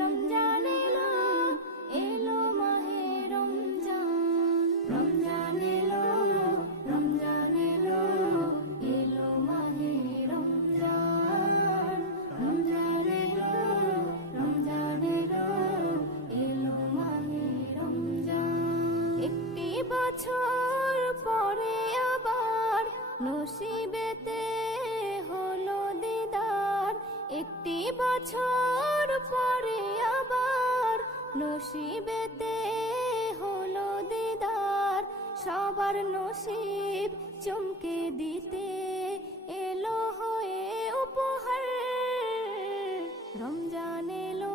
রমজান এলো, এলো মাহে রমজান। রমজান এলো, রমজান এলো, এলো মাহে রমজান। রমজান এলো, রমজান এলো, এলো মাহে রমজান। একটি বছর পরে আবার নসিবেতে হলো দিদার। একটি বছর পরে আবার নসিবেতে হলো দিদার। সবার নসিব চমকে দিতে এলো হয়ে উপহার। রমজান এলো,